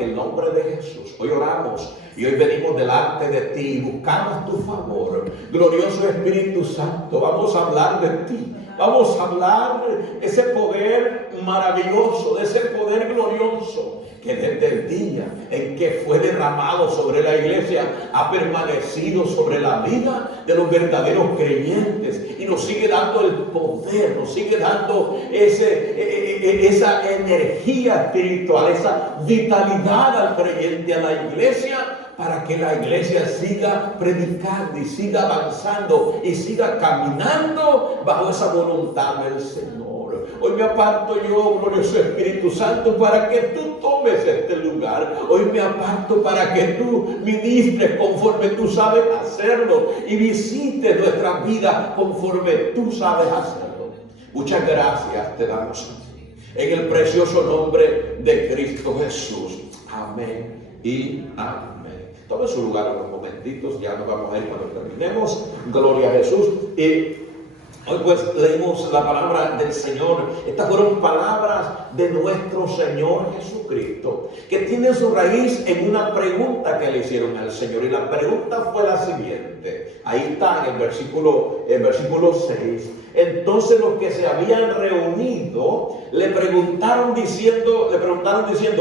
en el nombre de Jesús. Hoy oramos y hoy venimos delante de ti y buscamos tu favor. Glorioso Espíritu Santo, vamos a hablar de ti. Vamos a hablar de ese poder maravilloso, de ese poder glorioso que desde el día en que fue derramado sobre la iglesia ha permanecido sobre la vida de los verdaderos creyentes y nos sigue dando el poder, nos sigue dando esa energía espiritual, esa vitalidad al creyente, a la iglesia, para que la iglesia siga predicando y siga avanzando y siga caminando bajo esa voluntad del Señor. Hoy me aparto yo, glorioso Espíritu Santo, para que tú tomes este lugar. Hoy me aparto para que tú ministres conforme tú sabes hacerlo y visites nuestra vida conforme tú sabes hacerlo. Muchas gracias te damos a ti. En el precioso nombre de Cristo Jesús. Amén y amén. Tome su lugar unos momentitos, ya nos vamos a ir cuando terminemos. Gloria a Jesús. Y hoy pues leemos la palabra del Señor. Estas fueron palabras de nuestro Señor Jesucristo, que tiene su raíz en una pregunta que le hicieron al Señor. Y la pregunta fue la siguiente. Ahí está en el versículo 6. Entonces los que se habían reunido le preguntaron diciendo,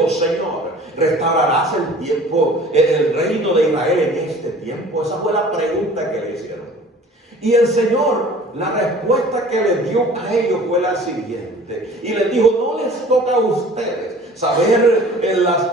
Señor, ¿restaurarás el reino de Israel en este tiempo? Esa fue la pregunta que le hicieron. Y el Señor, la respuesta que les dio a ellos fue la siguiente. Y les dijo, no les toca a ustedes saber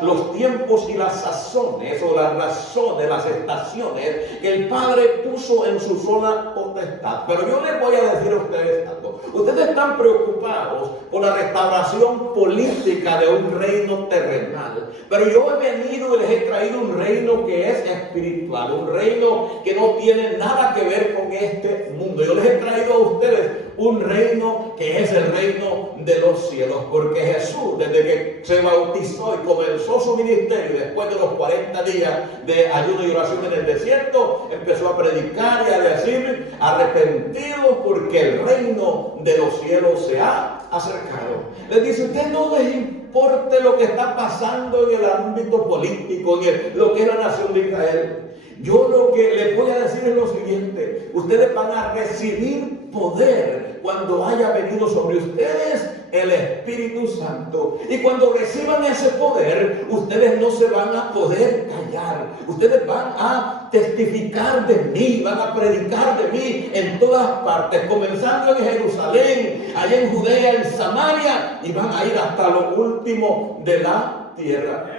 los tiempos y las sazones o las razones, las estaciones que el Padre puso en su sola potestad. Pero yo les voy a decir a ustedes algo. Ustedes están preocupados por la restauración política de un reino terrenal. Pero yo he venido y les he traído un reino que es espiritual, un reino que no tiene nada que ver con este mundo. Yo les he traído a ustedes un reino que es el reino de los cielos, porque Jesús, desde que se bautizó y comenzó su ministerio, después de los 40 días de ayuno y oración en el desierto, empezó a predicar y a decir, arrepentidos porque el reino de los cielos se ha acercado. Les dice, usted no les importe lo que está pasando en el ámbito político, en lo que es la nación de Israel. Yo lo que les voy a decir es lo siguiente: ustedes van a recibir poder cuando haya venido sobre ustedes el Espíritu Santo. Y cuando reciban ese poder, ustedes no se van a poder callar. Ustedes van a testificar de mí, van a predicar de mí en todas partes, comenzando en Jerusalén, allá en Judea, en Samaria, y van a ir hasta lo último de la tierra.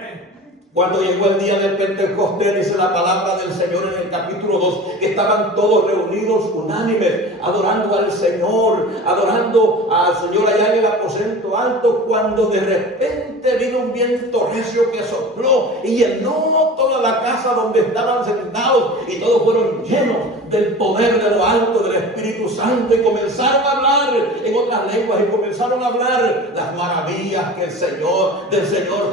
Cuando llegó el día del Pentecostés, dice la palabra del Señor en el capítulo 2, que estaban todos reunidos unánimes, adorando al Señor allá en el aposento alto, cuando de repente vino un viento recio que sopló y llenó toda la casa donde estaban sentados, y todos fueron llenos del poder de lo alto del Espíritu Santo, y comenzaron a hablar en otras lenguas, y comenzaron a hablar las maravillas del Señor,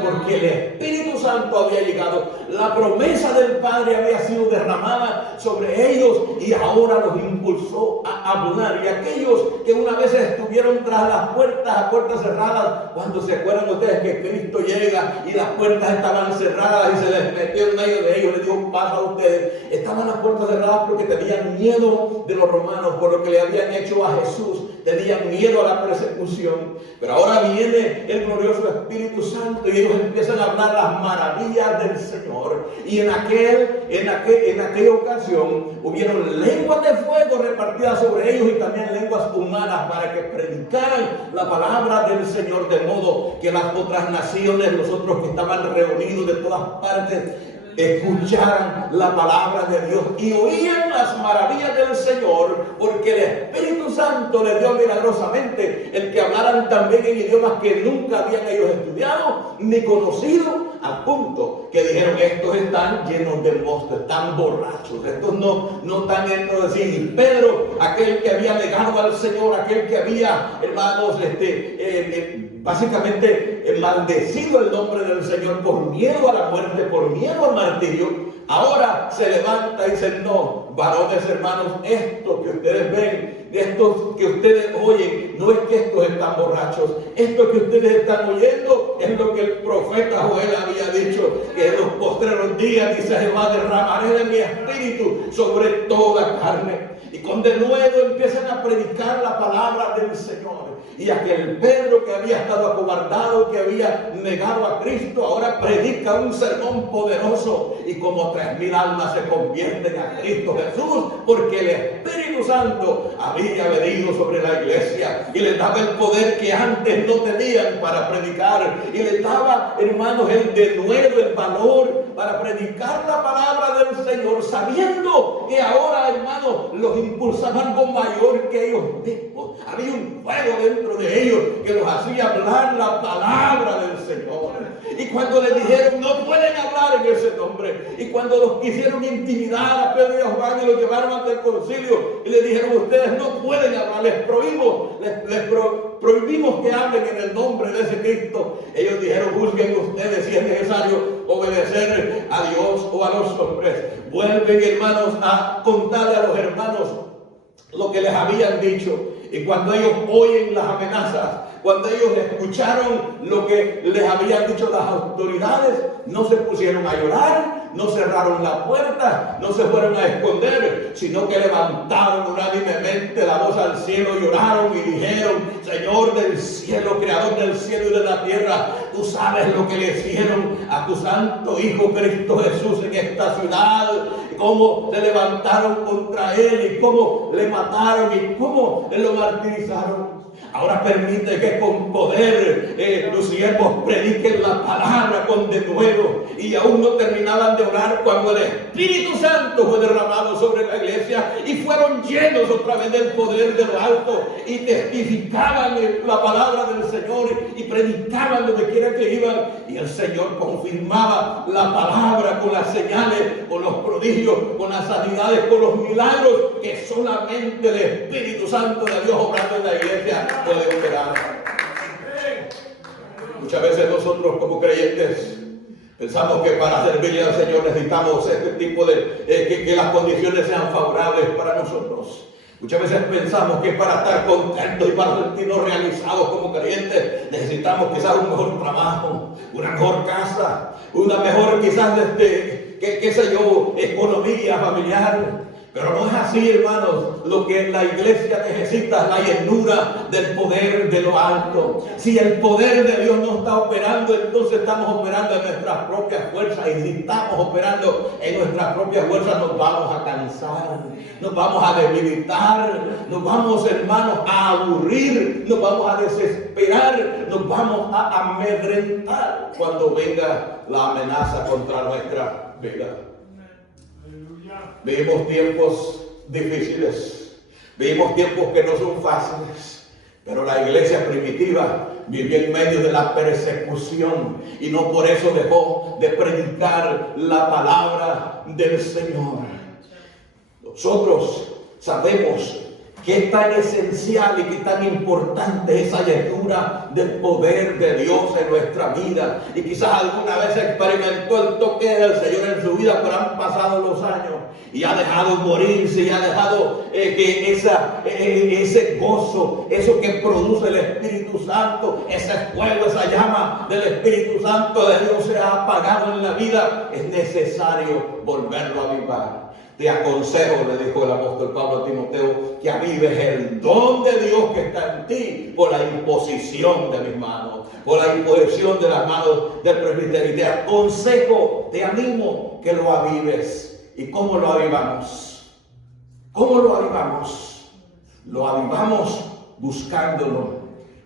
porque el Espíritu Santo había llegado. La promesa del Padre había sido derramada sobre ellos y ahora los impulsó a hablar. Y aquellos que una vez estuvieron tras las puertas, a puertas cerradas, cuando se acuerdan ustedes que Cristo llega y las puertas estaban cerradas y se les metió en medio de ellos, les dio un paso a ustedes, estaban las puertas cerradas porque tenían miedo de los romanos por lo que le habían hecho a Jesús, tenían miedo a la persecución. Pero ahora viene el glorioso Espíritu Santo y ellos empiezan a hablar las maravillas del Señor. Y en aquella ocasión hubieron lenguas de fuego repartidas sobre ellos y también lenguas humanas para que predicaran la palabra del Señor, de modo que las otras naciones, los otros que estaban reunidos de todas partes, escucharan la palabra de Dios y oían las maravillas del Señor, porque el Espíritu Santo les dio milagrosamente el que hablaran también en idiomas que nunca habían ellos estudiado ni conocido, al punto que dijeron: estos están llenos de mosto, están borrachos, estos no están dentro de sí. Y Pedro, aquel que había negado al Señor, aquel que había, hermanos, básicamente maldecido el nombre del Señor por miedo a la muerte, por miedo al martirio, ahora se levanta y dice: no, varones hermanos, esto que ustedes ven, esto que ustedes oyen, no es que estos están borrachos, esto que ustedes están oyendo es lo que el profeta Joel había dicho, aquellos días, dice Jehová, derramaré de mi espíritu sobre toda carne. Y con denuedo empiezan a predicar la palabra del Señor. Y aquel Pedro que había estado acobardado, que había negado a Cristo, ahora predica un sermón poderoso. Y como 3,000 almas se convierten a Cristo Jesús, porque el Espíritu Santo había venido sobre la iglesia y les daba el poder que antes no tenían para predicar. Y les daba, hermanos, el denuedo, el valor para predicar la palabra del Señor, sabiendo que ahora, hermanos, los impulsaba algo mayor que ellos mismos. Había un fuego dentro de ellos que los hacía hablar la palabra del Señor. Y cuando les dijeron no pueden hablar en ese nombre, y cuando los quisieron intimidar a Pedro y a Juan y los llevaron ante el concilio y les dijeron ustedes no pueden hablar, les prohibimos que hablen en el nombre de ese Cristo, ellos dijeron juzguen ustedes si es necesario obedecer a Dios o a los hombres. Vuelven, hermanos, a contarle a los hermanos lo que les habían dicho. Y cuando ellos oyen las amenazas, cuando ellos escucharon lo que les habían dicho las autoridades, no se pusieron a llorar, no cerraron la puerta, no se fueron a esconder, sino que levantaron unánimemente la voz al cielo, lloraron y dijeron: Señor del cielo, creador del cielo y de la tierra, tú sabes lo que le hicieron a tu santo Hijo Cristo Jesús en esta ciudad, cómo se levantaron contra él y cómo le mataron y cómo lo martirizaron. Ahora permite que con poder los siervos prediquen la palabra con denuedo. Y aún no terminaban de orar cuando el Espíritu Santo fue derramado sobre la iglesia y fueron llenos otra vez del poder de lo alto y testificaban la palabra del Señor y predicaban donde quiera que iban. Y el Señor confirmaba la palabra con las señales, con los prodigios, con las sanidades, con los milagros que solamente el Espíritu Santo de Dios obrando en la iglesia puede operar. Muchas veces nosotros como creyentes pensamos que para servirle al Señor necesitamos este tipo de que las condiciones sean favorables para nosotros. Muchas veces pensamos que para estar contentos y para sentirnos realizados como creyentes necesitamos quizás un mejor trabajo, una mejor casa, una mejor quizás qué sé yo, economía familiar. Pero no es así, hermanos. Lo que la iglesia necesita es la llenura del poder de lo alto. Si el poder de Dios no está operando, entonces estamos operando en nuestras propias fuerzas. Y si estamos operando en nuestras propias fuerzas, nos vamos a cansar, nos vamos a debilitar, nos vamos, hermanos, a aburrir, nos vamos a desesperar, nos vamos a amedrentar cuando venga la amenaza contra nuestra vida. Vivimos tiempos difíciles, vivimos tiempos que no son fáciles, pero la iglesia primitiva vivió en medio de la persecución y no por eso dejó de predicar la palabra del Señor. Nosotros sabemos que es tan esencial y que tan importante esa llenura del poder de Dios en nuestra vida. Y quizás alguna vez experimentó el toque del Señor en su vida, pero han pasado los años y ha dejado morirse y ha dejado que ese gozo, eso que produce el Espíritu Santo, ese fuego, esa llama del Espíritu Santo de Dios se ha apagado en la vida. Es necesario volverlo a avivar. Te aconsejo, le dijo el apóstol Pablo a Timoteo, que avives el don de Dios que está en ti por la imposición de mis manos, por la imposición de las manos del presbiterio. Y te aconsejo, te animo que lo avives. ¿Y cómo lo avivamos? ¿Cómo lo avivamos? Lo avivamos buscándolo,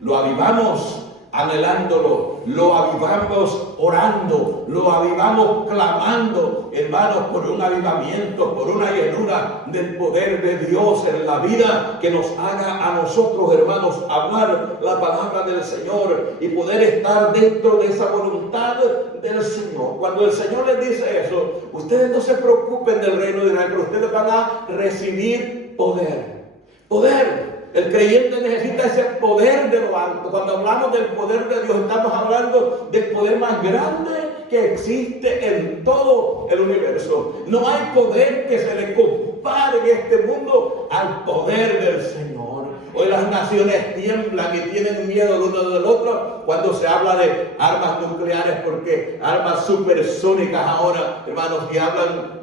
lo avivamos anhelándolo, lo avivamos orando, lo avivamos clamando, hermanos, por un avivamiento, por una llenura del poder de Dios en la vida que nos haga a nosotros, hermanos, hablar la palabra del Señor y poder estar dentro de esa voluntad del Señor. Cuando el Señor les dice eso, ustedes no se preocupen del reino de Israel, pero ustedes van a recibir poder. Poder. El creyente necesita ese poder de lo alto. Cuando hablamos del poder de Dios, estamos hablando del poder más grande que existe en todo el universo. No hay poder que se le compare en este mundo al poder del Señor. Hoy las naciones tiemblan y tienen miedo el uno del otro cuando se habla de armas nucleares, porque armas supersónicas ahora, hermanos, que hablan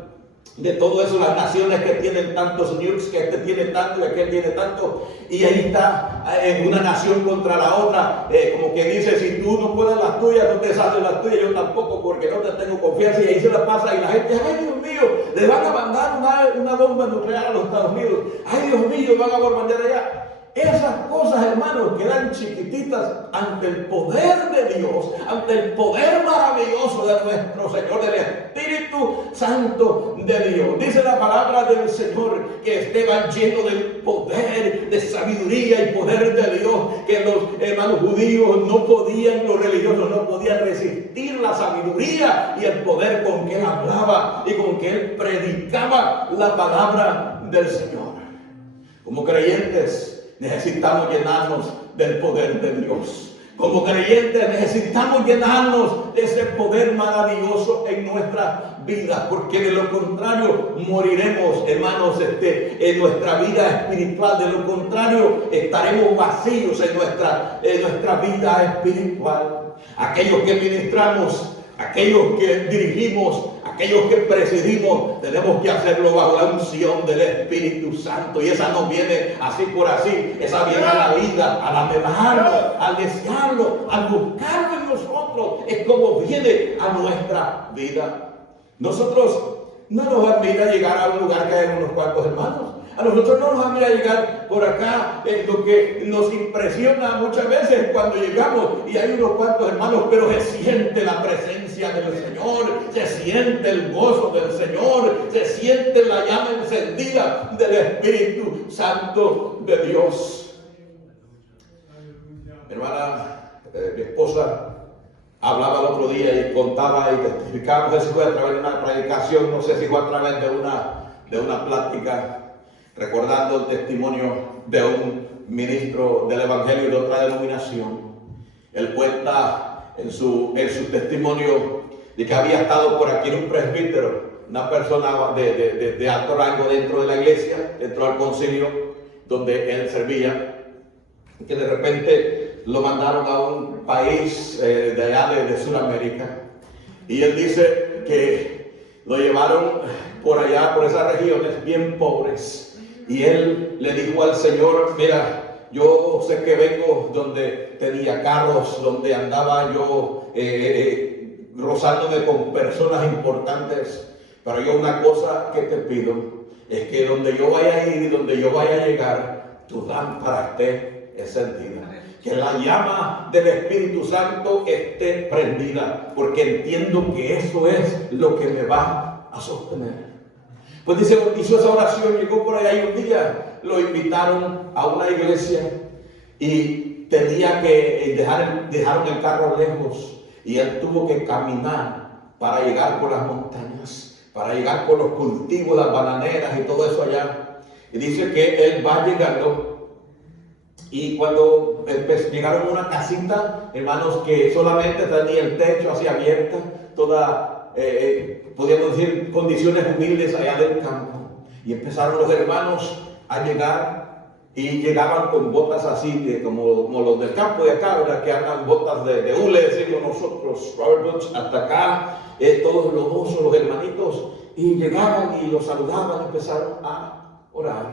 de todo eso, las naciones que tienen tantos nukes, que este tiene tanto y aquel tiene tanto, y ahí está una nación contra la otra, como que dice, si tú no puedes las tuyas, no te sales las tuyas, yo tampoco, porque no te tengo confianza, y ahí se la pasa, y la gente, ay Dios mío, le van a mandar una bomba nuclear a los Estados Unidos, ay Dios mío, van a bombardear allá. Esas cosas, hermanos, quedan chiquititas ante el poder de Dios, ante el poder maravilloso de nuestro Señor, del Espíritu Santo de Dios. Dice la palabra del Señor que Esteban, lleno del poder, de sabiduría y poder de Dios, que los hermanos judíos no podían, los religiosos no podían resistir la sabiduría y el poder con que él hablaba y con que él predicaba la palabra del Señor. Como creyentes, necesitamos llenarnos del poder de Dios. Como creyentes necesitamos llenarnos de ese poder maravilloso en nuestras vidas, porque de lo contrario moriremos, hermanos, en nuestra vida espiritual. De lo contrario estaremos vacíos en nuestra vida espiritual. Aquellos que ministramos, aquellos que dirigimos, aquellos que presidimos, tenemos que hacerlo bajo la unción del Espíritu Santo. Y esa no viene así por así. Esa viene a la vida, al anhelarlo, al desearlo, al buscarlo en nosotros. Es como viene a nuestra vida. Nosotros no nos admira llegar a un lugar que hay unos cuantos hermanos. A nosotros no nos admira llegar por acá. Lo que nos impresiona muchas veces cuando llegamos y hay unos cuantos hermanos, pero se siente la presencia del Señor, se siente el gozo del Señor, se siente la llama encendida del Espíritu Santo de Dios. Mi hermana, mi esposa, hablaba el otro día y contaba y testificaba, no sé si fue a través de una predicación, no sé si fue a través de una plática, recordando el testimonio de un ministro del Evangelio de otra denominación. Él cuenta en su testimonio de que había estado por aquí en un presbítero, una persona de alto rango dentro de la iglesia, dentro del concilio donde él servía, que de repente lo mandaron a un país de allá de Sudamérica, y él dice que lo llevaron por allá, por esas regiones bien pobres. Y él le dijo al Señor, mira, yo sé que vengo donde tenía carros, donde andaba yo rozándome con personas importantes, pero yo una cosa que te pido es que donde yo vaya a ir y donde yo vaya a llegar, tu lámpara esté encendida. Que la llama del Espíritu Santo esté prendida, porque entiendo que eso es lo que me va a sostener. Pues dice, hizo esa oración, llegó por allá y un día lo invitaron a una iglesia y tenía que dejaron el carro lejos y él tuvo que caminar para llegar por las montañas, para llegar por los cultivos, las bananeras y todo eso allá. Y dice que él va llegando y cuando llegaron a una casita, hermanos, que solamente tenía el techo así abierto, toda podríamos decir condiciones humildes allá del campo, y empezaron los hermanos a llegar y llegaban con botas así como los del campo de acá, ¿verdad? Que andan botas de hule, decimos nosotros, rubber boots, hasta acá, todos lodosos los hermanitos, y llegaban y los saludaban y empezaron a orar.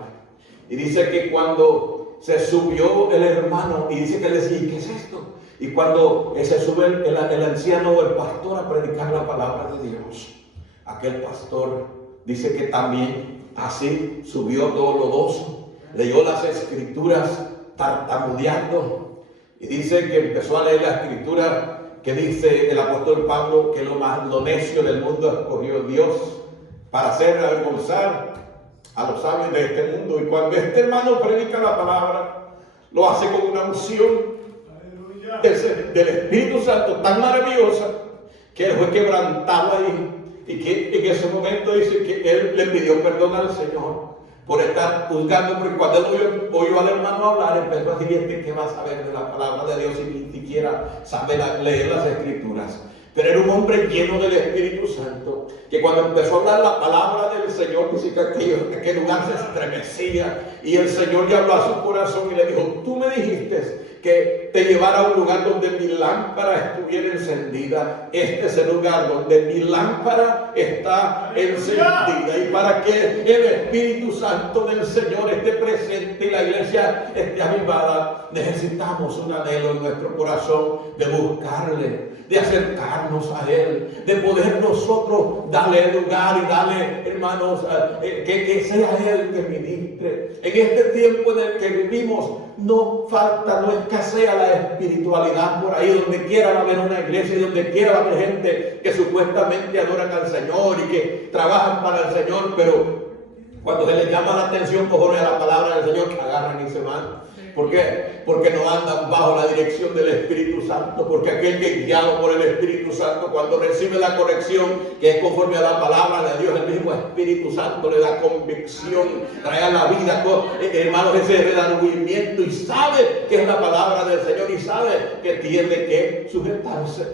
Y dice que cuando se subió el hermano, y dice que le decía, ¿qué es esto? Y cuando se sube el anciano o el pastor a predicar la palabra de Dios, aquel pastor dice que también así subió todo lodoso, leyó las escrituras tartamudeando, y dice que empezó a leer la escritura que dice el apóstol Pablo que lo necio del mundo escogió Dios para hacer avergonzar a los sabios de este mundo. Y cuando este hermano predica la palabra, lo hace con una unción del Espíritu Santo tan maravillosa que él fue quebrantado ahí, y que en ese momento dice que él le pidió perdón al Señor por estar juzgando, porque cuando él oyó al hermano hablar, empezó a decir, ¿qué va a saber de la palabra de Dios si ni siquiera sabe leer las escrituras? Pero era un hombre lleno del Espíritu Santo, que cuando empezó a hablar la palabra del Señor, dice que aquel lugar se estremecía, y el Señor le habló a su corazón y le dijo: tú me dijiste que te llevara a un lugar donde mi lámpara estuviera encendida. Este es el lugar donde mi lámpara está encendida. Y para que el Espíritu Santo del Señor esté presente y la iglesia esté avivada, necesitamos un anhelo en nuestro corazón de buscarle, de acercarnos a Él, de poder nosotros darle lugar y darle, hermanos, que sea Él que ministre. En este tiempo en el que vivimos, no falta, no escasea la espiritualidad por ahí. Donde quiera va a haber una iglesia y donde quiera va a haber gente que supuestamente adoran al Señor y que trabajan para el Señor, pero cuando se les llama la atención conforme a la palabra del Señor, agarran y se van. ¿Por qué? Porque no andan bajo la dirección del Espíritu Santo. Porque aquel que es guiado por el Espíritu Santo, cuando recibe la corrección que es conforme a la palabra de Dios, el mismo Espíritu Santo le da convicción, trae a la vida, hermanos, ese redargüimiento, y sabe que es la palabra del Señor y sabe que tiene que sujetarse.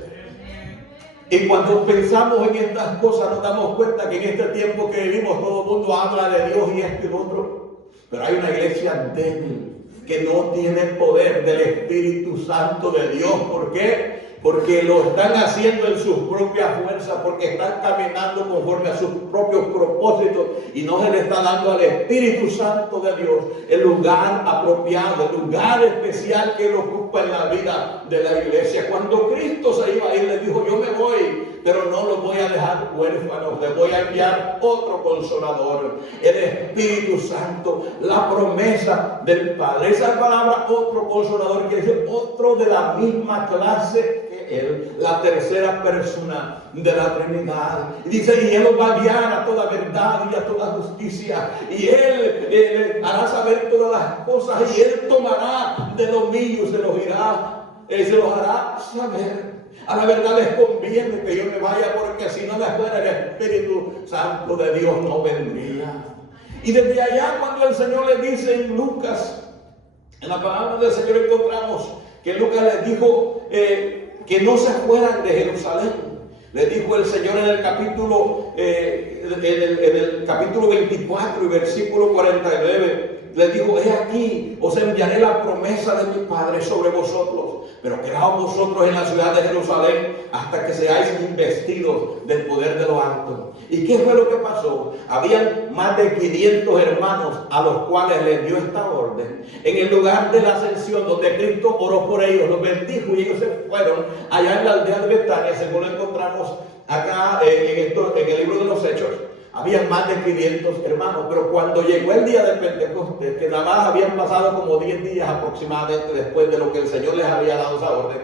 Y cuando pensamos en estas cosas nos damos cuenta que en este tiempo que vivimos todo el mundo habla de Dios y esto y lo otro, pero hay una iglesia débil que no tiene el poder del Espíritu Santo de Dios. ¿Por qué? Porque lo están haciendo en sus propias fuerzas, porque están caminando conforme a sus propios propósitos y no se le está dando al Espíritu Santo de Dios el lugar apropiado, el lugar especial que él ocupa en la vida de la iglesia. Cuando Cristo se iba a ir, le dijo: yo me voy, pero no los voy a dejar huérfanos, les voy a enviar otro consolador, el Espíritu Santo, la promesa del Padre. Esa palabra otro consolador quiere decir otro de la misma clase que Él, la tercera persona de la Trinidad. Y dice: y Él los va a guiar a toda verdad y a toda justicia, y Él hará saber todas las cosas, y Él tomará de los míos, se los hará saber. A la verdad les conviene que yo me vaya, porque si no me fuera, el Espíritu Santo de Dios no vendría. Y desde allá, cuando el Señor le dice en Lucas, en la palabra del Señor encontramos que Lucas les dijo que no se fueran de Jerusalén. Le dijo el Señor en el capítulo 24 y versículo 49. Le dijo: he aquí, os enviaré la promesa de mi Padre sobre vosotros, pero quedaos vosotros en la ciudad de Jerusalén hasta que seáis investidos del poder de lo alto. ¿Y qué fue lo que pasó? Habían más de 500 hermanos a los cuales les dio esta orden. En el lugar de la ascensión, donde Cristo oró por ellos, los bendijo y ellos se fueron allá en la aldea de Betania, según lo encontramos acá en el libro de los Hechos. Habían más de 500 hermanos, pero cuando llegó el día de Pentecostés, que nada más habían pasado como 10 días aproximadamente después de lo que el Señor les había dado esa orden,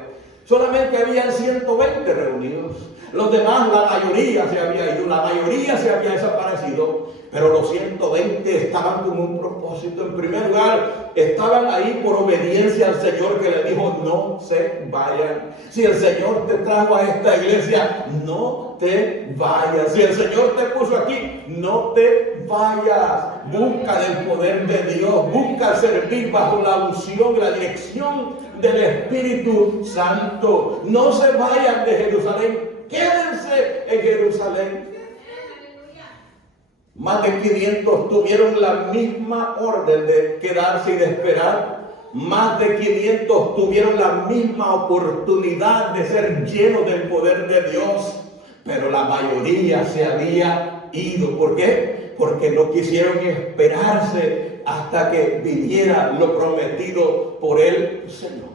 solamente habían 120 reunidos. Los demás, la mayoría se había ido, la mayoría se había desaparecido, pero los 120 estaban con un propósito. En primer lugar, estaban ahí por obediencia al Señor, que le dijo: no se vayan. Si el Señor te trajo a esta iglesia, no te vayas. Si el Señor te puso aquí, no te vayas. Busca del poder de Dios, busca servir bajo la unción y la dirección del Espíritu Santo. No se vayan de Jerusalén, quédense en Jerusalén. Más de 500 tuvieron la misma orden de quedarse y de esperar. Más de 500 tuvieron la misma oportunidad de ser llenos del poder de Dios, pero la mayoría se había ido. ¿Por qué? Porque no quisieron esperarse hasta que viniera lo prometido por el Señor.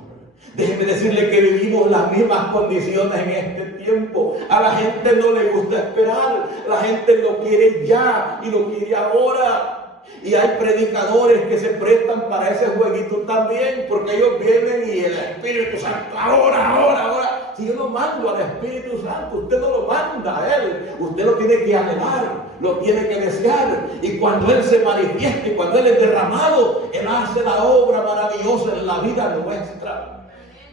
Déjeme decirle que vivimos las mismas condiciones en este tiempo. A la gente no le gusta esperar, la gente lo quiere ya y lo quiere ahora. Y hay predicadores que se prestan para ese jueguito también, porque ellos vienen y el Espíritu Santo, ahora. Si yo lo mando al Espíritu Santo, usted no lo manda a Él, usted lo tiene que anhelar, lo tiene que desear. Y cuando Él se manifieste, cuando Él es derramado, Él hace la obra maravillosa en la vida nuestra.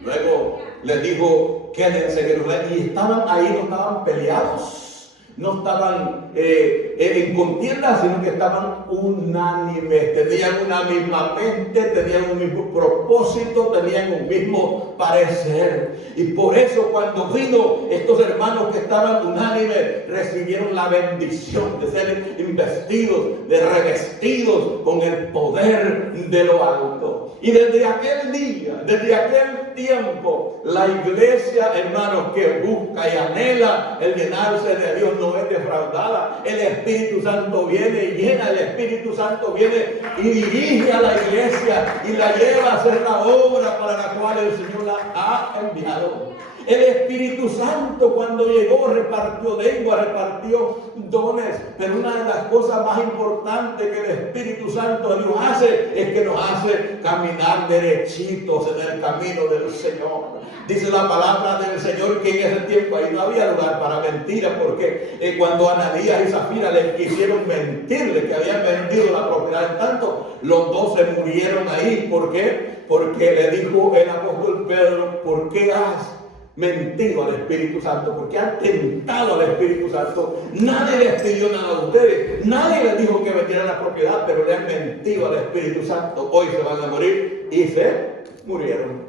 Luego les dijo: quédense en Jerusalén. Y estaban ahí, no estaban peleados. no estaban en contienda, sino que estaban unánimes, tenían una misma mente, tenían un mismo propósito, tenían un mismo parecer. Y por eso cuando vino estos hermanos que estaban unánimes, recibieron la bendición de ser investidos, de revestidos con el poder de lo alto. Y desde aquel día, desde aquel tiempo, la iglesia, hermanos, que busca y anhela el llenarse de Dios no es defraudada. El Espíritu Santo viene y llena, el Espíritu Santo viene y dirige a la iglesia y la lleva a hacer la obra para la cual el Señor la ha enviado. El Espíritu Santo cuando llegó repartió lengua, repartió dones, pero una de las cosas más importantes que el Espíritu Santo de Dios hace es que nos hace caminar derechitos en el camino del Señor. Dice la palabra del Señor que en ese tiempo ahí no había lugar para mentiras, porque cuando Ananías y Zafira les quisieron mentirle que habían vendido la propiedad, en tanto los dos se murieron ahí. ¿Por qué? Porque le dijo el apóstol Pedro: ¿por qué has mentido al Espíritu Santo? Porque han tentado al Espíritu Santo. Nadie les pidió nada a ustedes, nadie les dijo que vendieran la propiedad, pero le han mentido al Espíritu Santo. Hoy se van a morir y se murieron.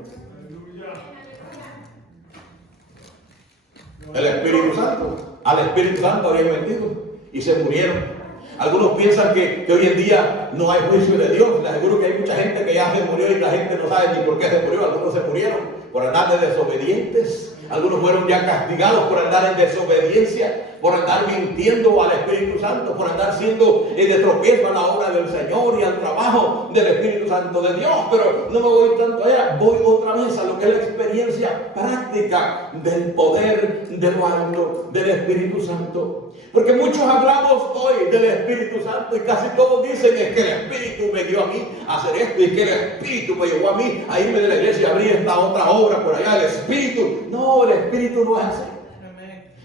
El Espíritu Santo, al Espíritu Santo habían mentido y se murieron. Algunos piensan que hoy en día no hay juicio de Dios. Les aseguro que hay mucha gente que ya se murió y la gente no sabe ni por qué se murió. Algunos se murieron por andar de desobedientes. Algunos fueron ya castigados por andar en desobediencia, por andar mintiendo al Espíritu Santo, por andar siendo de tropiezo a la obra del Señor y al trabajo del Espíritu Santo de Dios. Pero no me voy tanto allá, voy otra vez a lo que es la experiencia práctica del poder de lo alto del Espíritu Santo. Porque muchos hablamos hoy del Espíritu Santo y casi todos dicen: es que el Espíritu me dio a mí a hacer esto, y es que el Espíritu me llevó a mí a irme de la iglesia y abrir esta otra obra por allá. El Espíritu, no, el Espíritu no es así.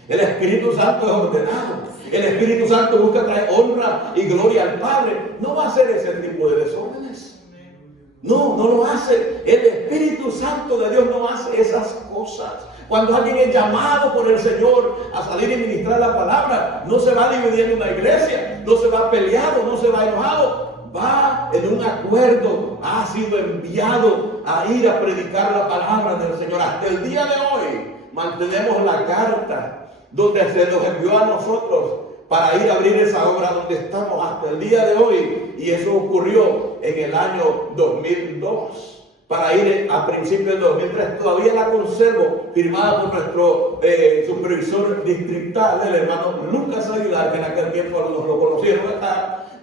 El Espíritu Santo es ordenado. El Espíritu Santo busca traer honra y gloria al Padre. No va a hacer ese tipo de desórdenes. No, no lo hace. El Espíritu Santo de Dios no hace esas cosas. Cuando alguien es llamado por el Señor a salir y ministrar la palabra, no se va dividiendo una iglesia, no se va peleado, no se va enojado, va en un acuerdo, ha sido enviado a ir a predicar la palabra del Señor. Hasta el día de hoy mantenemos la carta donde se nos envió a nosotros para ir a abrir esa obra donde estamos hasta el día de hoy, y eso ocurrió en el año 2002. Para ir a principios de 2003, todavía la conservo, firmada por nuestro supervisor distrital, el hermano Lucas Aguilar, que en aquel tiempo algunos lo conocieron,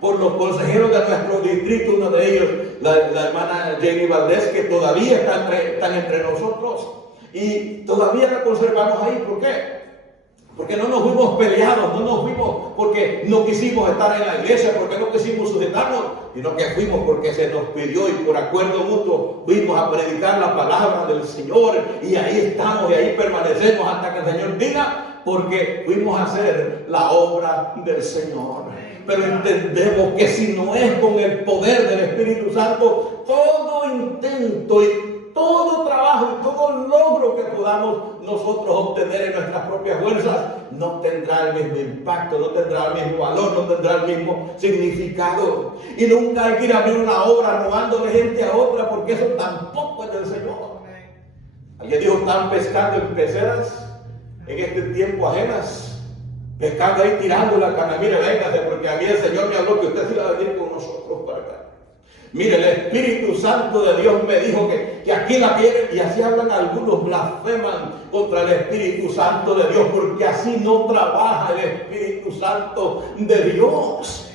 por los consejeros de nuestro distrito, uno de ellos, la hermana Jenny Valdés, que todavía están entre nosotros, y todavía la conservamos ahí. ¿Por qué? Porque no nos fuimos peleados, no nos fuimos porque no quisimos estar en la iglesia, porque no quisimos sujetarnos, sino que fuimos porque se nos pidió y por acuerdo mutuo fuimos a predicar la palabra del Señor, y ahí estamos y ahí permanecemos hasta que el Señor diga, porque fuimos a hacer la obra del Señor. Pero entendemos que si no es con el poder del Espíritu Santo, todo intento y todo trabajo y todo logro que podamos nosotros obtener en nuestras propias fuerzas no tendrá el mismo impacto, no tendrá el mismo valor, no tendrá el mismo significado. Y nunca hay que ir a abrir una obra robándole gente a otra, porque eso tampoco es del Señor. Alguien dijo: están pescando en peceras en este tiempo ajenas, pescando ahí, tirando la cana. Mire, véngase, porque a mí el Señor me habló que usted se iba a venir con nosotros para acá. Mire, el Espíritu Santo de Dios me dijo que aquí la quieren, y así hablan algunos, blasfeman contra el Espíritu Santo de Dios, porque así no trabaja el Espíritu Santo de Dios.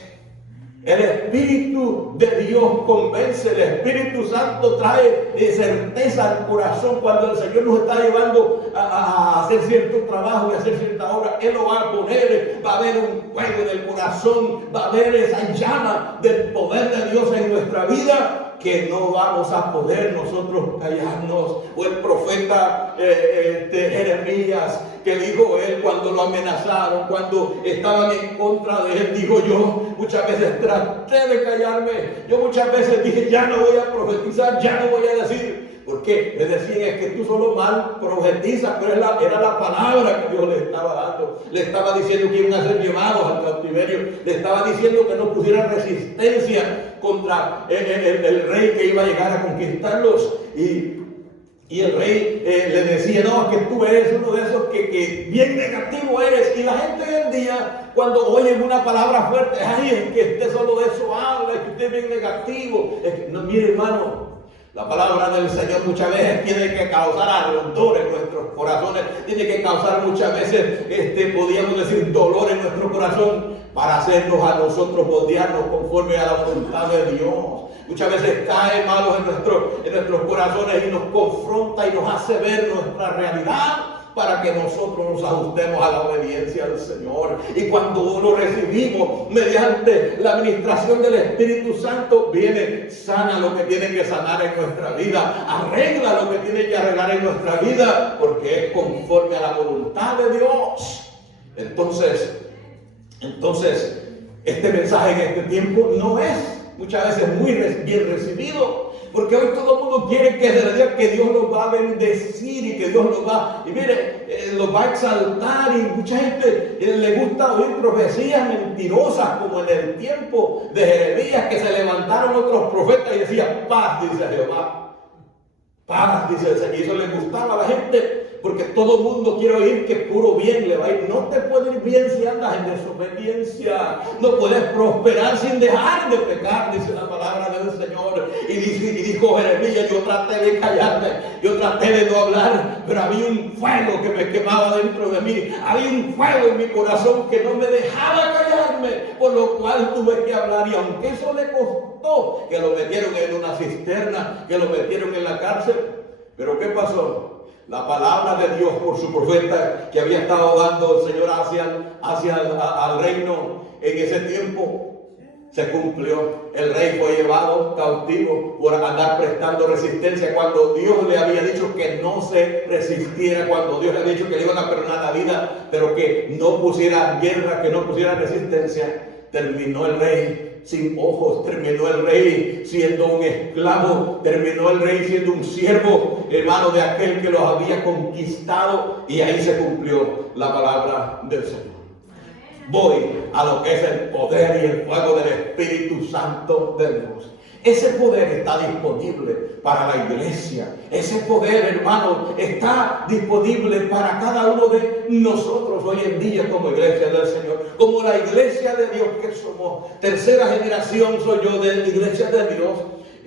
El Espíritu de Dios convence, el Espíritu Santo trae certeza al corazón. Cuando el Señor nos está llevando a hacer cierto trabajo y a hacer cierta obra, Él lo va a poner, va a haber un fuego en el corazón, va a haber esa llama del poder de Dios en nuestra vida, que no vamos a poder nosotros callarnos. O el profeta Jeremías, que dijo él cuando lo amenazaron, cuando estaban en contra de él, dijo: yo muchas veces traté de callarme, yo muchas veces dije: ya no voy a profetizar, ya no voy a decir, ¿Por qué? Me decían, es que tú solo mal profetizas, pero era la palabra que Dios le estaba dando. Le estaba diciendo que iban a ser llevados al cautiverio. Le estaba diciendo que no pusieran resistencia contra el rey que iba a llegar a conquistarlos. Y el rey le decía, no, que tú eres uno de esos que bien negativo eres. Y la gente hoy en día, cuando oyen una palabra fuerte, ay, es que usted solo de eso habla, es que usted es bien negativo. No, mire, hermano, la palabra del Señor muchas veces tiene que causar ardor en nuestros corazones, tiene que causar muchas veces, podríamos decir, dolor en nuestro corazón para hacernos a nosotros moldearnos conforme a la voluntad de Dios. Muchas veces cae malos en nuestros corazones y nos confronta y nos hace ver nuestra realidad para que nosotros nos ajustemos a la obediencia del Señor. Y cuando lo recibimos mediante la administración del Espíritu Santo, viene, sana lo que tiene que sanar en nuestra vida, arregla lo que tiene que arreglar en nuestra vida, porque es conforme a la voluntad de Dios. Entonces, este mensaje en este tiempo no es muchas veces muy bien recibido, porque hoy todo el mundo quiere que se le diga que Dios los va a bendecir y que Dios los va a exaltar, y mucha gente le gusta oír profecías mentirosas, como en el tiempo de Jeremías, que se levantaron otros profetas y decían, paz, dice Jehová, paz, dice el Señor. Y eso le gustaba a la gente, porque todo el mundo quiere oír que puro bien le va a ir. No te puede ir bien si andas en desobediencia. No puedes prosperar sin dejar de pecar, dice la palabra del Señor. Y dijo Jeremías, yo traté de callarme, yo traté de no hablar, pero había un fuego que me quemaba dentro de mí. Había un fuego en mi corazón que no me dejaba callarme, por lo cual tuve que hablar. Y aunque eso le costó, que lo metieron en una cisterna, que lo metieron en la cárcel, pero ¿qué pasó? La palabra de Dios por su profeta que había estado dando el Señor hacia al reino en ese tiempo se cumplió. El rey fue llevado cautivo por andar prestando resistencia cuando Dios le había dicho que no se resistiera, cuando Dios le había dicho que le iban a perdonar la vida, pero que no pusiera guerra, que no pusiera resistencia. Terminó el rey sin ojos, terminó el rey siendo un esclavo, terminó el rey siendo un siervo, hermano, de aquel que los había conquistado, y ahí se cumplió la palabra del Señor. Voy a lo que es el poder y el fuego del Espíritu Santo de Dios. Ese poder está disponible para la iglesia. Ese poder, hermano, está disponible para cada uno de nosotros hoy en día como iglesia del Señor. Como la iglesia de Dios que somos. Tercera generación soy yo de la iglesia de Dios.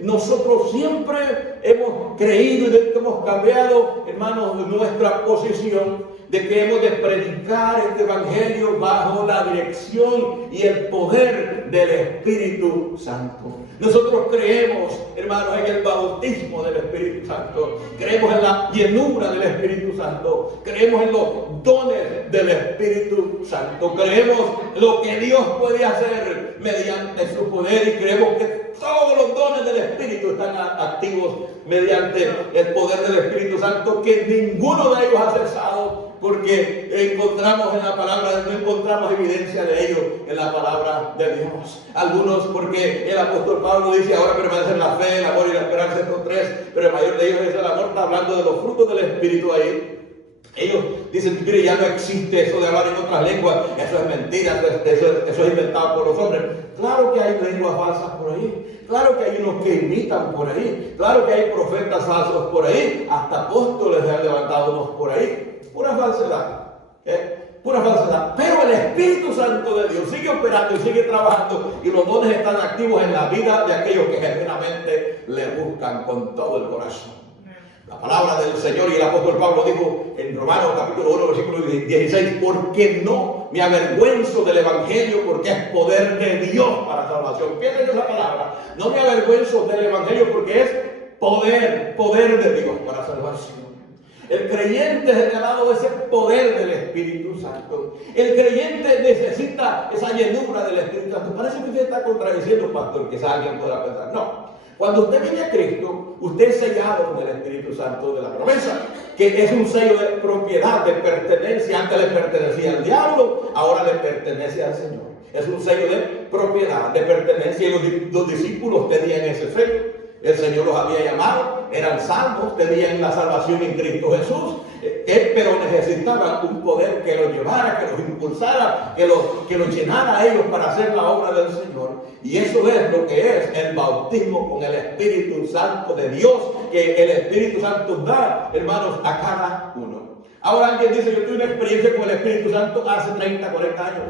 Nosotros siempre hemos creído y hemos cambiado, hermanos, nuestra posición de que hemos de predicar este evangelio bajo la dirección y el poder del Espíritu Santo. Nosotros creemos, hermanos, en el bautismo del Espíritu Santo. Creemos en la llenura del Espíritu Santo. Creemos en los dones del Espíritu Santo. Creemos lo que Dios puede hacer mediante su poder, y creemos que todos los dones del Espíritu están activos mediante el poder del Espíritu Santo, que ninguno de ellos ha cesado, porque encontramos en la palabra, no encontramos evidencia de ello en la palabra de Dios. Algunos, porque el apóstol Pablo dice, ahora permanecen la fe, el amor y la esperanza, estos tres, pero el mayor de ellos es el amor. Está hablando de los frutos del Espíritu ahí. Ellos dicen, mire, ya no existe eso de hablar en otras lenguas, eso es mentira, eso es inventado por los hombres. Claro que hay lenguas falsas por ahí, claro que hay unos que imitan por ahí, claro que hay profetas falsos por ahí, hasta apóstoles se han levantado unos por ahí. Pura falsedad, pura falsedad. Pero el Espíritu Santo de Dios sigue operando y sigue trabajando, y los dones están activos en la vida de aquellos que genuinamente le buscan con todo el corazón. La palabra del Señor, y el apóstol Pablo dijo en Romanos capítulo 1, versículo 16, porque no me avergüenzo del evangelio, porque es poder de Dios para salvación. Fíjense esa palabra, no me avergüenzo del evangelio, porque es poder de Dios para salvación. El creyente es ganado ese poder del Espíritu Santo. El creyente necesita esa llenura del Espíritu Santo. Parece que usted está contradiciendo, pastor, quizás alguien podrá pensar. No. Cuando usted viene a Cristo, usted es sellado con el Espíritu Santo de la promesa, que es un sello de propiedad, de pertenencia. Antes le pertenecía al diablo, ahora le pertenece al Señor. Es un sello de propiedad, de pertenencia, y los discípulos tenían ese sello. El Señor los había llamado, eran salvos, tenían la salvación en Cristo Jesús, pero necesitaban un poder que los llevara, que los impulsara, que los llenara a ellos para hacer la obra del Señor. Y eso es lo que es el bautismo con el Espíritu Santo de Dios, que el Espíritu Santo da, hermanos, a cada uno. Ahora alguien dice: yo tuve una experiencia con el Espíritu Santo hace 30, 40 años.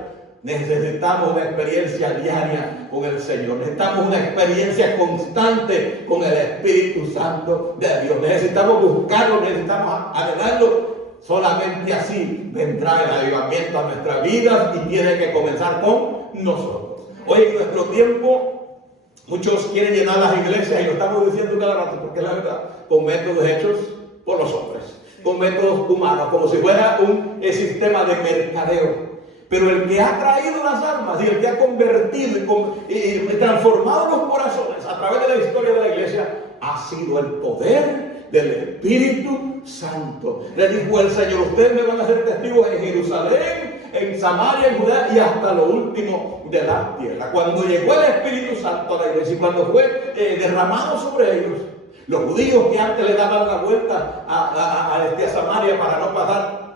Necesitamos una experiencia diaria con el Señor. Necesitamos una experiencia constante con el Espíritu Santo de Dios. Necesitamos buscarlo, necesitamos anhelarlo. Solamente así vendrá el avivamiento a nuestras vidas y tiene que comenzar con nosotros. Hoy en nuestro tiempo, muchos quieren llenar las iglesias, y lo estamos diciendo cada rato, porque la verdad, con métodos hechos por los hombres, con métodos humanos, como si fuera un sistema de mercadeo. Pero el que ha traído las almas y el que ha convertido y transformado los corazones a través de la historia de la iglesia ha sido el poder del Espíritu Santo. Le dijo el Señor: ustedes me van a ser testigos en Jerusalén, en Samaria, en Judea y hasta lo último de la tierra. Cuando llegó el Espíritu Santo a la iglesia y cuando fue derramado sobre ellos, los judíos que antes le daban la vuelta a Samaria para no pasar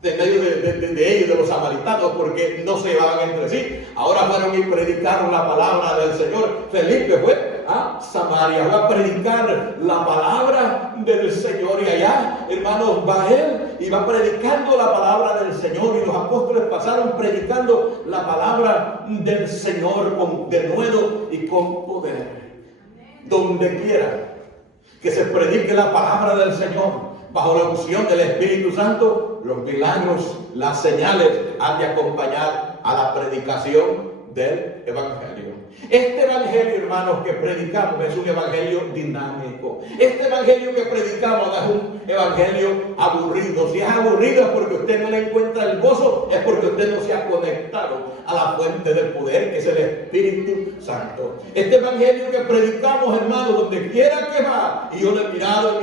de medio de ellos, de los samaritanos, porque no se llevaban entre sí, ahora fueron y predicaron la palabra del Señor. Felipe fue a Samaria, va a predicar la palabra del Señor, y allá, hermanos, va él y va predicando la palabra del Señor, y los apóstoles pasaron predicando la palabra del Señor con denuedo y con poder. Donde quiera que se predique la palabra del Señor bajo la unción del Espíritu Santo, los milagros, las señales han de acompañar a la predicación del Evangelio. Este Evangelio, hermanos, que predicamos es un Evangelio dinámico. Este Evangelio que predicamos es un Evangelio aburrido. Si es aburrido es porque usted no le encuentra el gozo, es porque usted no se ha conectado a la fuente del poder, que es el Espíritu Santo. Este Evangelio que predicamos, hermanos, donde quiera que va, y yo lo he mirado,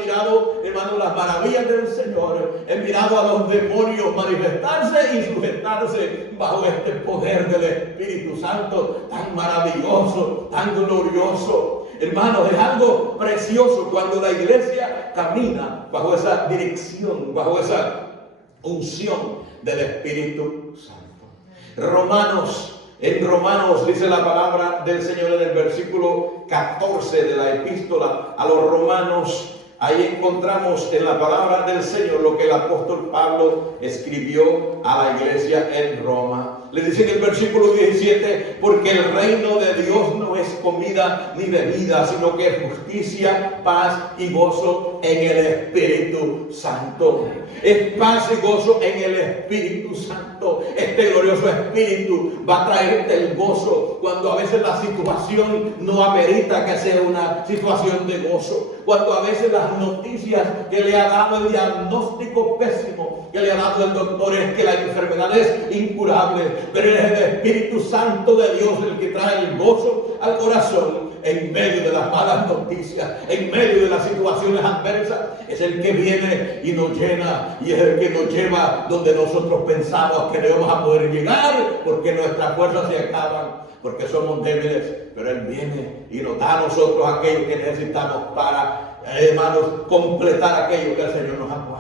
hermanos, las maravillas del Señor, he mirado a los demonios manifestarse y sujetarse bajo este poder del Espíritu Santo tan maravilloso, tan glorioso. Hermanos, es algo precioso cuando la iglesia camina bajo esa dirección, bajo esa unción del Espíritu Santo. En Romanos dice la palabra del Señor en el versículo 14 de la epístola a los Romanos. Ahí encontramos en la palabra del Señor lo que el apóstol Pablo escribió a la iglesia en Roma. Le dice en el versículo 17: porque el reino de Dios no es comida ni bebida, sino que es justicia, paz y gozo en el Espíritu Santo. Es paz y gozo en el Espíritu Santo. Este glorioso Espíritu va a traerte el gozo cuando a veces la situación no amerita que sea una situación de gozo. Cuando a veces las noticias que le ha dado el diagnóstico pésimo que le ha dado el doctor es que la enfermedad es incurable, pero es el Espíritu Santo de Dios el que trae el gozo al corazón en medio de las malas noticias, en medio de las situaciones adversas. Es el que viene y nos llena, y es el que nos lleva donde nosotros pensamos que no vamos a poder llegar porque nuestras fuerzas se acaban, porque somos débiles, pero Él viene y nos da a nosotros aquello que necesitamos para, hermanos, completar aquello que el Señor nos ha puesto.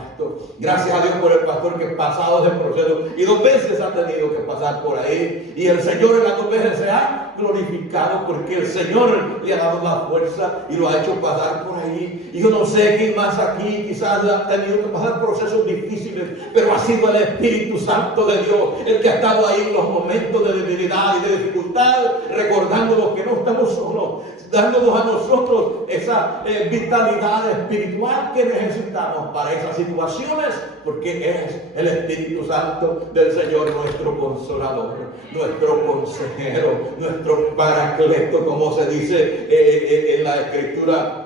Gracias a Dios por el pastor que pasado ese proceso y 2 veces ha tenido que pasar por ahí, y el Señor en las 2 veces se ha glorificado porque el Señor le ha dado la fuerza y lo ha hecho pasar por ahí. Y yo no sé quién más aquí quizás ha tenido que pasar procesos difíciles, pero ha sido el Espíritu Santo de Dios el que ha estado ahí en los momentos de debilidad y de dificultad, recordándonos que no estamos solos, dándonos a nosotros esa vitalidad espiritual que necesitamos para esas situaciones, porque es el Espíritu Santo del Señor nuestro consolador, nuestro consejero, nuestro paracleto, como se dice en la escritura,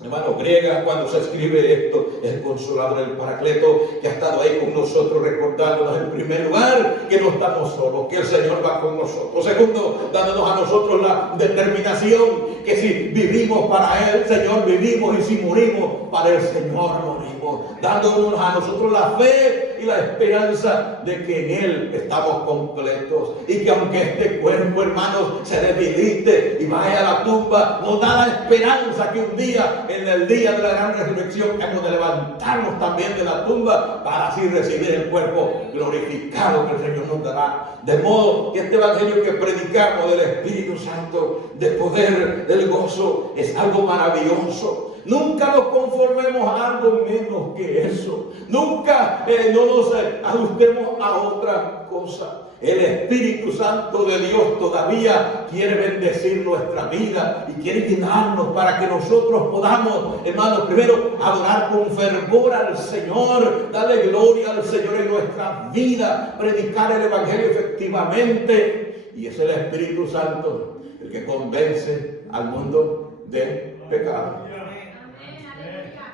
hermano, griega, cuando se escribe esto, el consolador, el paracleto, que ha estado ahí con nosotros, recordándonos en primer lugar que no estamos solos, que el Señor va con nosotros. Segundo, dándonos a nosotros la determinación que si vivimos para Él, Señor, vivimos, y si morimos para el Señor, morimos. Dándonos a nosotros la fe y la esperanza de que en Él estamos completos. Y que aunque este cuerpo, hermanos, se debilite y vaya a la tumba, nos da la esperanza que un día, en el día de la gran resurrección, hemos de levantarnos también de la tumba para así recibir el cuerpo glorificado que el Señor nos dará. De modo que este evangelio que predicamos del Espíritu Santo, de poder, del gozo, es algo maravilloso. Nunca nos conformemos a algo menos que eso. Nunca no nos ajustemos a otra cosa. El Espíritu Santo de Dios todavía quiere bendecir nuestra vida y quiere llenarnos para que nosotros podamos, hermanos, primero adorar con fervor al Señor, darle gloria al Señor en nuestra vida, predicar el Evangelio efectivamente. Y es el Espíritu Santo el que convence al mundo del pecado.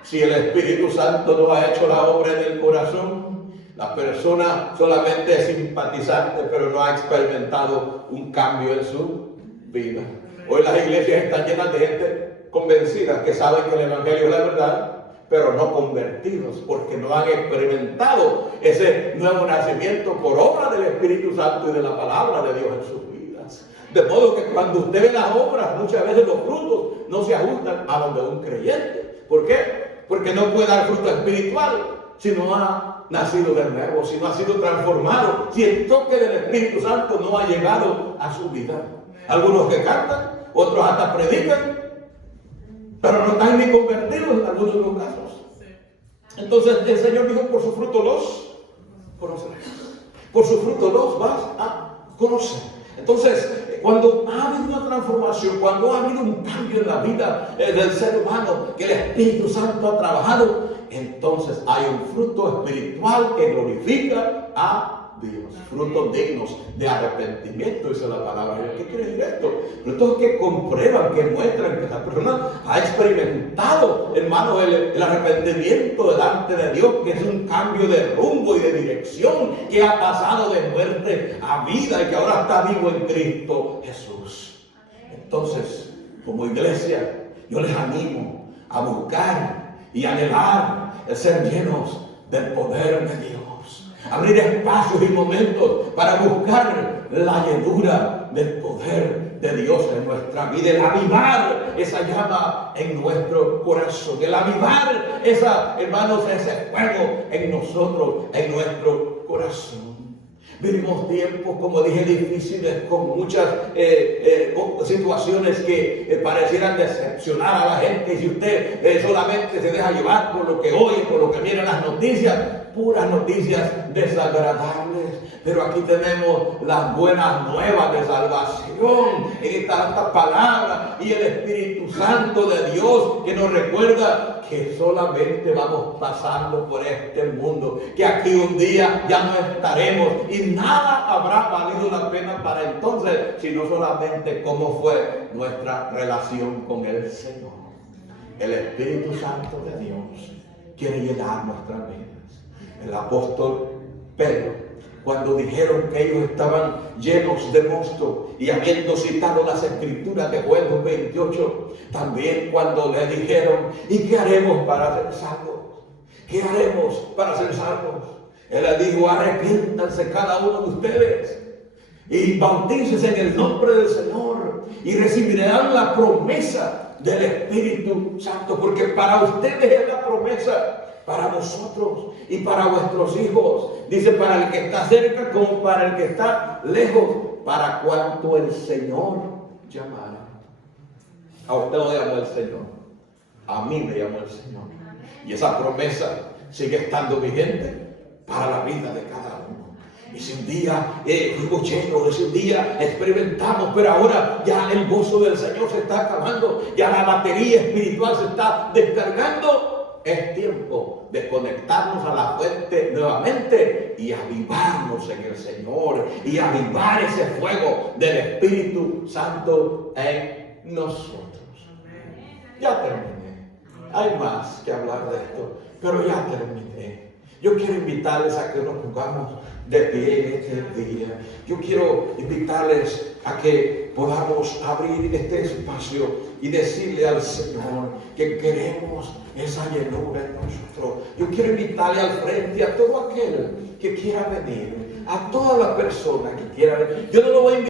Si el Espíritu Santo no ha hecho la obra en el corazón, la persona solamente es simpatizante, pero no ha experimentado un cambio en su vida. Hoy las iglesias están llenas de gente convencida que saben que el Evangelio es la verdad, pero no convertidos, porque no han experimentado ese nuevo nacimiento por obra del Espíritu Santo y de la palabra de Dios en sus vidas. De modo que cuando usted ve las obras, muchas veces los frutos no se ajustan a los de un creyente. ¿Por qué? Porque no puede dar fruto espiritual si no ha nacido de nuevo, si no ha sido transformado, si el toque del Espíritu Santo no ha llegado a su vida. Algunos que cantan, otros hasta predican, pero no están ni convertidos en algunos de los casos. Entonces el Señor dijo: por su fruto los conoceréis. Por su fruto los vas a conocer. Entonces, cuando ha habido una transformación, cuando ha habido un cambio en la vida del ser humano, que el Espíritu Santo ha trabajado, entonces hay un fruto espiritual que glorifica a Dios. Frutos dignos de arrepentimiento, dice la palabra. ¿Qué quiere decir esto? Frutos que comprueban, que muestran que la persona ha experimentado, hermano, el arrepentimiento delante de Dios, que es un cambio de rumbo y de dirección, que ha pasado de muerte a vida y que ahora está vivo en Cristo Jesús. Entonces, como iglesia, yo les animo a buscar y anhelar el ser llenos del poder de Dios. Abrir espacios y momentos para buscar la llenura del poder de Dios en nuestra vida, el avivar esa llama en nuestro corazón, el avivar hermanos, ese fuego en nosotros, en nuestro corazón. Vivimos tiempos, como dije, difíciles, con muchas situaciones que parecieran decepcionar a la gente. Y si usted solamente se deja llevar por lo que oye, por lo que vienen las noticias, puras noticias desagradables. Pero aquí tenemos las buenas nuevas de salvación en esta palabra y el Espíritu Santo de Dios que nos recuerda que solamente vamos pasando por este mundo, que aquí un día ya no estaremos y nada habrá valido la pena para entonces, sino solamente cómo fue nuestra relación con el Señor. El Espíritu Santo de Dios quiere llenar nuestras vidas. El apóstol Pedro, cuando dijeron que ellos estaban llenos de mosto y habiendo citado las escrituras de Juan 28, también cuando le dijeron: ¿y qué haremos para ser salvos? ¿Qué haremos para ser salvos? Él le dijo: arrepiéntanse cada uno de ustedes y bautícense en el nombre del Señor y recibirán la promesa del Espíritu Santo, porque para ustedes es la promesa, para vosotros y para vuestros hijos. Dice: para el que está cerca como para el que está lejos, para cuanto el Señor llamara. A usted lo llamó el Señor, a mí me llamó el Señor, y esa promesa sigue estando vigente para la vida de cada uno. Y si un día fuimos llenos, si un día experimentamos, pero ahora ya el gozo del Señor se está acabando, ya la batería espiritual se está descargando, es tiempo de conectarnos a la fuente nuevamente y avivarnos en el Señor y avivar ese fuego del Espíritu Santo en nosotros. Ya terminé. Hay más que hablar de esto, pero ya terminé. Yo quiero invitarles a que nos pongamos de pie en este día. Yo quiero invitarles a que podamos abrir este espacio y decirle al Señor que queremos esa llenura en nosotros. Yo quiero invitarle al frente a todo aquel que quiera venir, a todas las personas que quieran venir. Yo no lo voy a invitar